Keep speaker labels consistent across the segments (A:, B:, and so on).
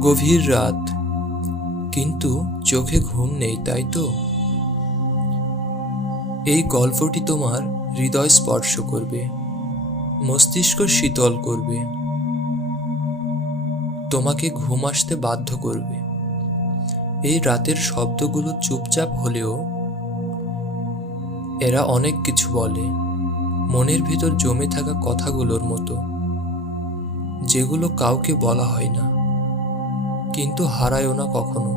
A: গভীর রাত। কিন্তু চোখে ঘুম নেই, তাই তো? এই গল্পটি তোমার হৃদয় স্পর্শ করবে, মস্তিষ্ক শীতল করবে, তোমাকে ঘুম আসতে বাধ্য করবে। এই রাতের শব্দগুলো চুপচাপ হলেও এরা অনেক কিছু বলে, মনের ভিতর জমে থাকা কথাগুলোর মতো, যেগুলো কাউকে বলা হয় না। কিন্তু হারায়ও না কখনো।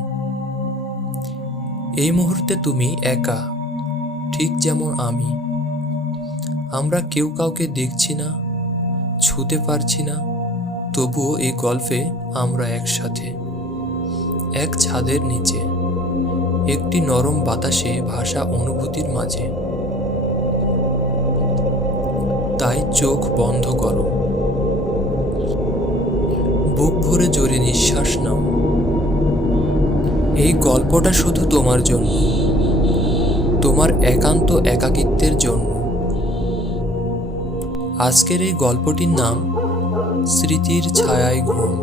A: এই মুহূর্তে তুমি একা, ঠিক যেমন আমি। আমরা কেউ কাউকে দেখছি না, ছুতে পারছি না, তবুও এই গল্পে আমরা একসাথে, এক ছাদের নিচে, একটি নরম বাতাসে ভাষা অনুভূতির মাঝে। তাই চোখ বন্ধ করো। বুক ভরে জোরে নিঃশ্বাস নাও। এই গল্পটা শুধু তোমার জন্য। তোমার একান্ত একাকিত্বের জন্য। আজকের এই গল্পটির নাম স্মৃতির ছায়ায় ঘুম।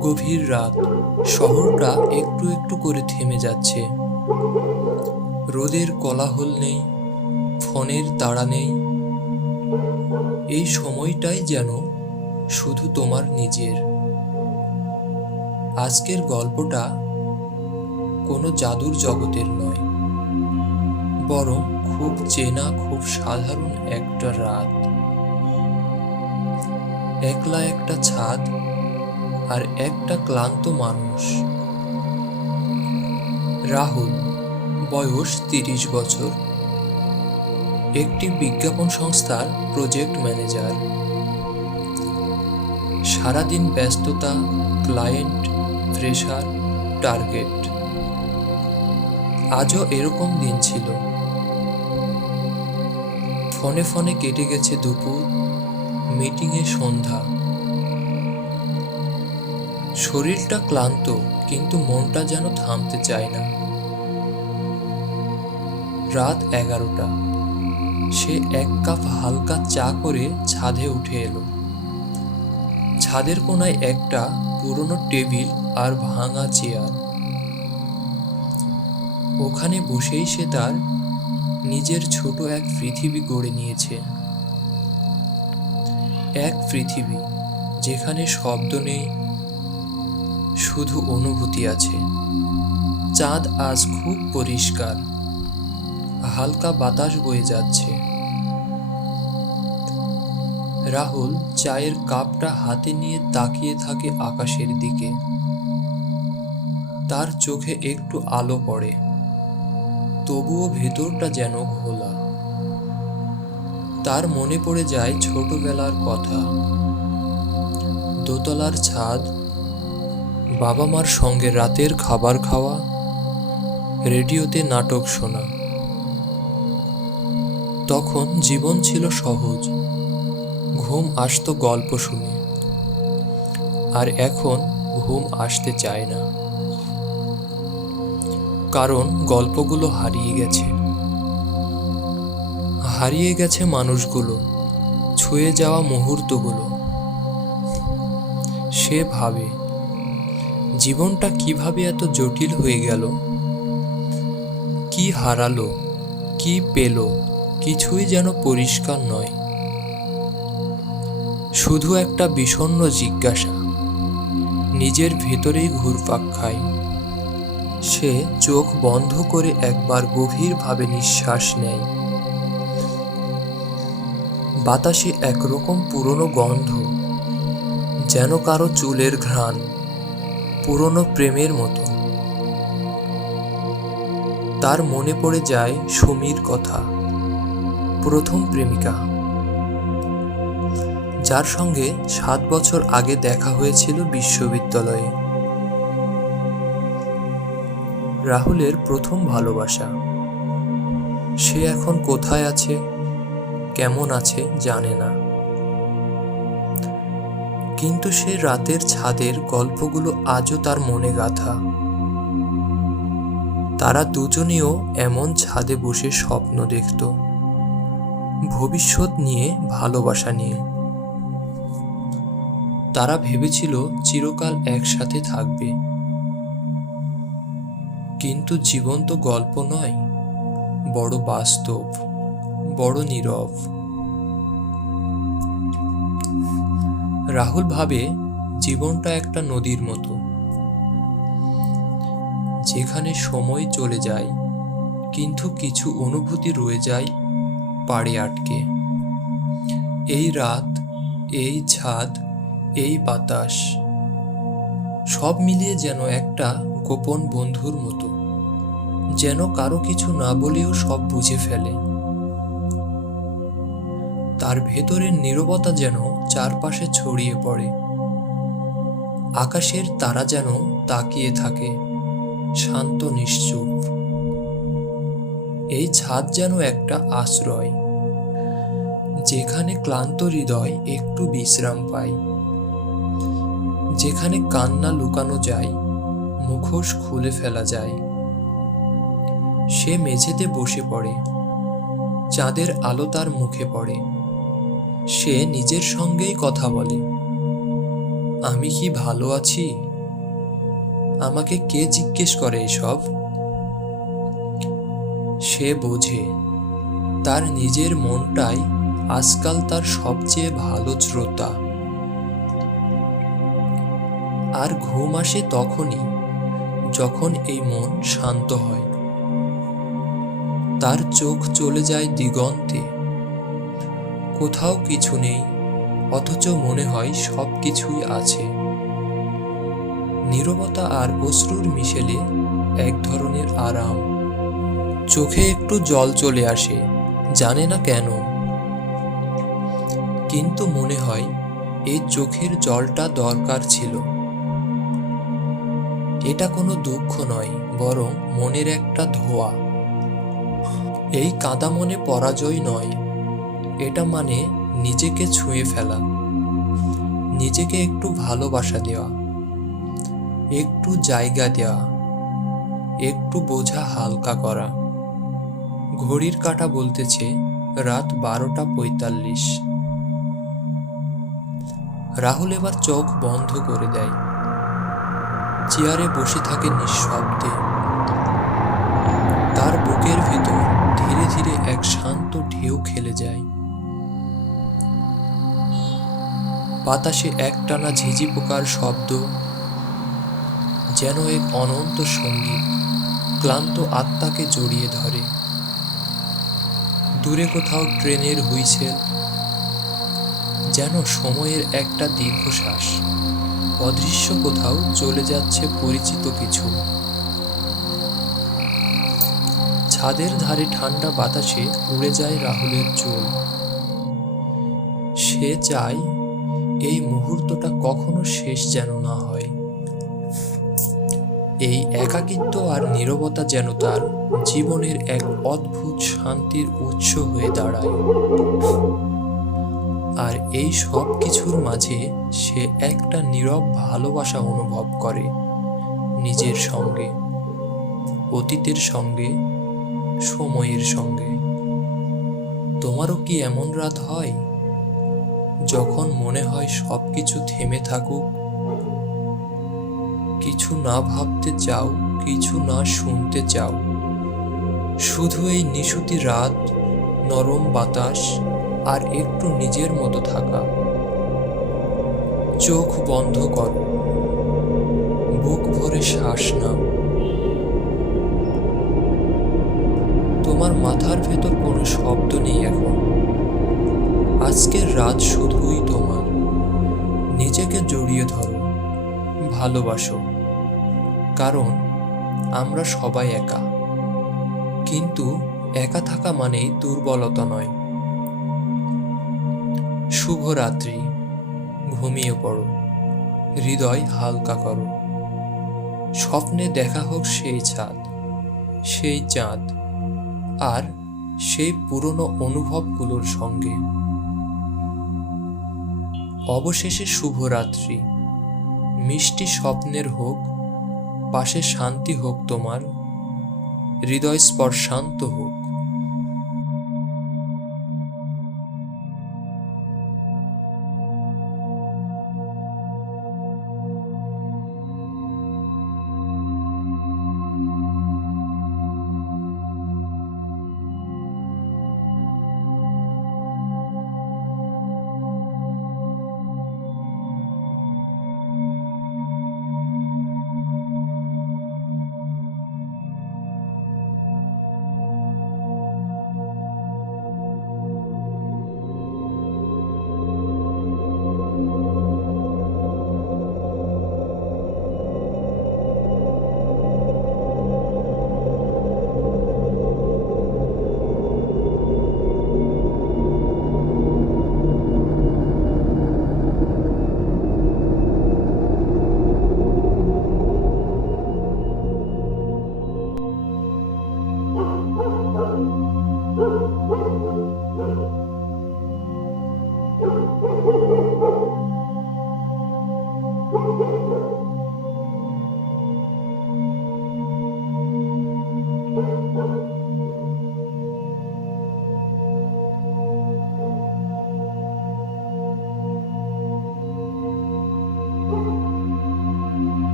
A: গভীর রাত, শহরটা একটু একটু করে থেমে যাচ্ছে। রোদের কোলাহল নেই, ফোনের তাড়া নেই। এই সময়টাই যেন শুধু তোমার নিজের। আজকের গল্পটা কোনো জাদুর জগতের নয়, বরং খুব চেনা, খুব সাধারণ একটা রাত। একলা একটা ছাদ আর একটা ক্লান্ত মানুষ। রাহুল, বয়স তিরিশ বছর। একটি বিজ্ঞাপন সংস্থার প্রজেক্ট ম্যানেজার। সারাদিন ব্যস্ততা, ক্লায়েন্ট প্রেশার টার্গেট। আজও এরকম দিন ছিল। ফোনে ফোনে কেটে গেছে দুপুর, মিটিংয়ে সন্ধ্যা। শরীরটা ক্লান্ত, কিন্তু মনটা যেন থামতে চায় না। রাত এগারোটা। সে এক কাপ হালকা চা করে ছাদে উঠে এলো। ছাদের কোনায় একটা পুরনো টেবিল আর ভাঙা চেয়ার। ওখানে বসেই সে তার নিজের ছোট এক পৃথিবী গড়ে নিয়েছে। এক পৃথিবী যেখানে শব্দ নেই, শুধু অনুভূতি আছে। চাঁদ আজ খুব পরিষ্কার, হালকা বাতাস বয়ে যাচ্ছে। রাহুল চায়ের কাপটা হাতে নিয়ে তাকিয়ে থাকে আকাশের দিকে। তার চোখে একটু আলো পড়ে। তবুও ভেতরটা যেন ঘোলা। তার মনে পড়ে যায় ছোটবেলার কথা। দোতলার ছাদ, বাবা মার সঙ্গে রাতের খাবার খাওয়া, রেডিওতে নাটক শোনা। তখন জীবন ছিল সহজ। ঘুম আসতো গল্প শুনে। আর এখন ঘুম আসতে চায় না। কারণ গল্পগুলো হারিয়ে গেছে। হারিয়ে গেছে মানুষগুলো, ছুঁয়ে যাওয়া মুহূর্তগুলো। সে ভাবে, জীবনটা কীভাবে এত জটিল হয়ে গেল? কি হারালো, কি পেল, কিছুই যেন পরিষ্কার নয়। শুধু একটা বিষণ্ণ জিজ্ঞাসা, নিজের ভেতরেই ঘুরপাক খায়। সে চোখ বন্ধ করে একবার গভীরভাবে নিঃশ্বাস নেয়। বাতাসে একরকম পুরনো গন্ধ, যেন কারও চুলের ঘ্রাণ, পুরনো প্রেমের মতো। তার মনে পড়ে যায় সুমির কথা, প্রথম প্রেমিকা। যার সঙ্গে সাত বছর আগে দেখা হয়েছিল বিশ্ববিদ্যালয়ে। রাহুলের প্রথম ভালোবাসা। সে এখন কোথায় আছে, কেমন আছে জানে না। কিন্তু সে রাতের ছাদের গল্পগুলো আজও তার মনে গাথা। তারা দুজনেও এমন ছাদে বসে স্বপ্ন দেখত। ভবিষ্যৎ নিয়ে ভালোবাসা নিয়ে। তারা ভেবেছিল চিরকাল একসাথে থাকবে। কিন্তু জীবন তো গল্প নয়, বড় বাস্তব, বড় নীরব। রাহুল ভাবে জীবনটা একটা নদীর মতো। যেখানে সময় চলে যায়, কিন্তু কিছু অনুভূতি রয়ে যায় পাড়ে আটকে। এই রাত, এই ছাদ, এই বাতাস সব মিলিয়ে যেন একটা গোপন বন্ধুর মতো। যেন কারও কিছু না বলেও সব বুঝে ফেলে। তার ভেতরের নীরবতা যেন চারপাশে ছড়িয়ে পড়ে। আকাশের তারা যেন তাকিয়ে থাকে, শান্ত নিশ্চুপ। এই ছাদ যেন একটা আশ্রয়, যেখানে ক্লান্ত হৃদয় একটু বিশ্রাম পায়। যেখানে কান্না লুকানো যায়, মুখোশ খুলে ফেলা যায়। সে মেঝেতে বসে পড়ে, চাঁদের আলো তার মুখে পড়ে। সে নিজের সঙ্গেই কথা বলে, আমি কি ভালো আছি? আমাকে কে জিজ্ঞেস করে এসব? সে বোঝে, তার নিজের মনটাই আজকাল তার সবচেয়ে ভালো শ্রোতা আর ঘুম আসে তখনই, যখন এই মন শান্ত হয়। তার চোখ চলে যায় দিগন্তে। কোথাও কিছু নেই, অথচ মনে হয় সব কিছুই আছে। নীরবতা আর অশ্রুর মিশেলে এক ধরনের আরাম। চোখে একটু জল চলে আসে, জানে না কেন। কিন্তু মনে হয় এই চোখের জলটা দরকার ছিল। এটা কোনো দুঃখ নয়, বরং মনের একটা ধোয়া। এই কাদা মনে পরাজয় নয়, এটা মানে নিজেকে ছুঁয়ে ফেলা, নিজেকে একটু ভালোবাসা দেওয়া, একটু জায়গা দেওয়া, একটু বোঝা হালকা করা। ঘড়ির কাঁটা বলতেছে, রাত বারোটা পঁয়তাল্লিশ। রাহুল এবার চোখ বন্ধ করে দেয়। চেয়ারে বসে থাকে নিঃশব্দে। তার বুকের ভিতর ধীরে ধীরে এক শান্ত ঢেউ খেলে যায়। বাতাসে একটানা ঝিঝি পোকার শব্দ, যেন এক অনন্ত সংগীত ক্লান্ত আত্মাকে জড়িয়ে ধরে। দূরে কোথাও ট্রেনের হুইসেল, যেন সময়ের একটা দীর্ঘশ্বাস। অদৃশ্য কোথাও চলে যাচ্ছে পরিচিত কিছু। ছাদের ধারে ঠান্ডা বাতাসে উড়ে যায় রাহুলের চুল। সে চায় এই মুহূর্তটা কখনো শেষ যেন না হয়। এই একাকিত্ব আর নীরবতা যেন তার জীবনের এক অদ্ভুত শান্তির উৎস হয়ে দাঁড়ায়। আর এই সব কিছুর মাঝে সে একটা নীরব ভালোবাসা অনুভব করে নিজের সঙ্গে, অতীতের সঙ্গে, সময়ের সঙ্গে। তোমারও কি এমন রাত হয় যখন মনে হয় সব কিছু থেমে থাকুক? কিছু না ভাবতে চাও, কিছু না শুনতে চাও। শুধু এই নিশুতি রাত, নরম বাতাস আর একটু নিজের মতো থাকা। চোখ বন্ধ করো। বুক ভরে শ্বাস নাও। তোমার মাথার ভেতর কোনো শব্দ নেই এখন। আজকের রাত শুধুই তোমার। নিজেকে জড়িয়ে ধরো। ভালোবাসো। কারণ আমরা সবাই একা। কিন্তু একা থাকা মানেই দুর্বলতা নয়। শুভরাত্রি ঘুমিয়ে পড়ো। হৃদয় হালকা করো। স্বপ্নে দেখা হোক সেই ছাদ, সেই চাঁদ, আর সেই পুরনো অনুভবগুলোর সঙ্গে। অবশেষে শুভরাত্রি মিষ্টি স্বপ্নের হোক, পাশে শান্তি হোক তোমার, হৃদয় স্পর্শান্ত হোক। Woo-hoo-hoo!